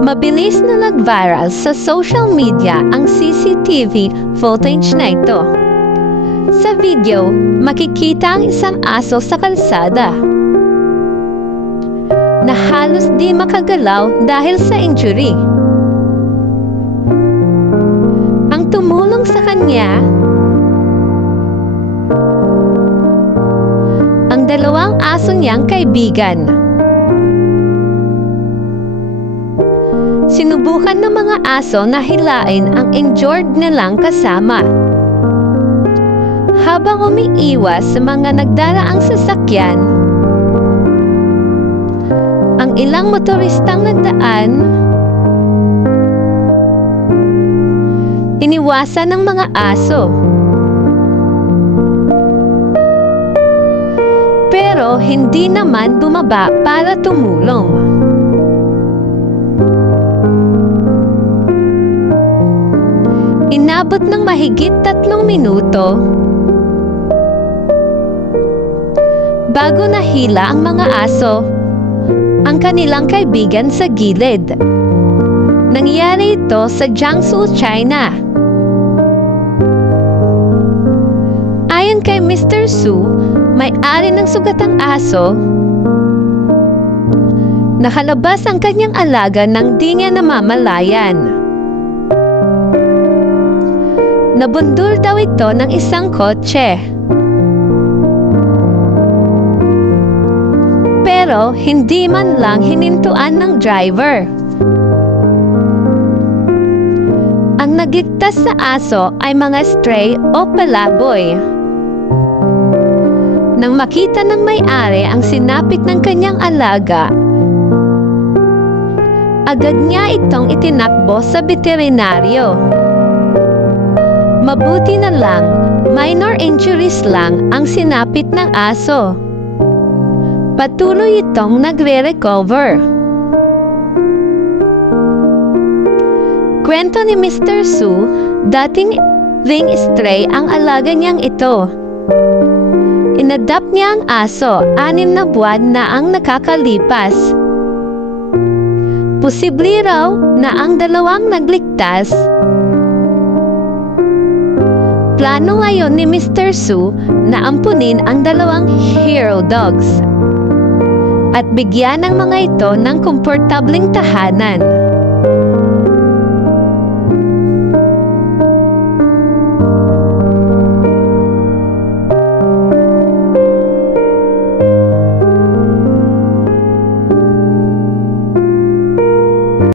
Mabilis na nag-viral sa social media ang CCTV footage na ito. Sa video, makikita ang isang aso sa kalsada na halos di makagalaw dahil sa injury. Ang tumulong sa kanya, ang dalawang aso niyang kaibigan. Sinubukan ng mga aso na hilain ang injured nilang kasama. Habang umiiwas sa mga nagdaraang sasakyan, ang ilang motoristang nagdaan, iniwasan ng mga aso. Pero hindi naman bumaba para tumulong. Inabot ng mahigit 3 minuto bago nahila ang mga aso ang kanilang kaibigan sa gilid. Nangyari ito sa Jiangsu, China. Ayon kay Mr. Su, may-ari ng sugatang aso, nakalabas ang kanyang alaga nang di niya namamalayan. Nabundol daw ito ng isang kotse. Pero hindi man lang hinintuan ng driver. Ang nagligtas sa aso ay mga stray o palaboy. Nang makita ng may-ari ang sinapit ng kanyang alaga, agad niya itong itinakbo sa veterinaryo. Mabuti na lang, minor injuries lang ang sinapit ng aso. Patuloy itong nagre-recover. Kwento ni Mr. Su, dating ring stray ang alaga niyang ito. Inadapt niya ang aso, 6 na buwan na ang nakakalipas. Posible raw na ang dalawang nagligtas. Plano ngayon ni Mr. Su na ampunin ang dalawang hero dogs at bigyan ng mga ito ng komportableng tahanan.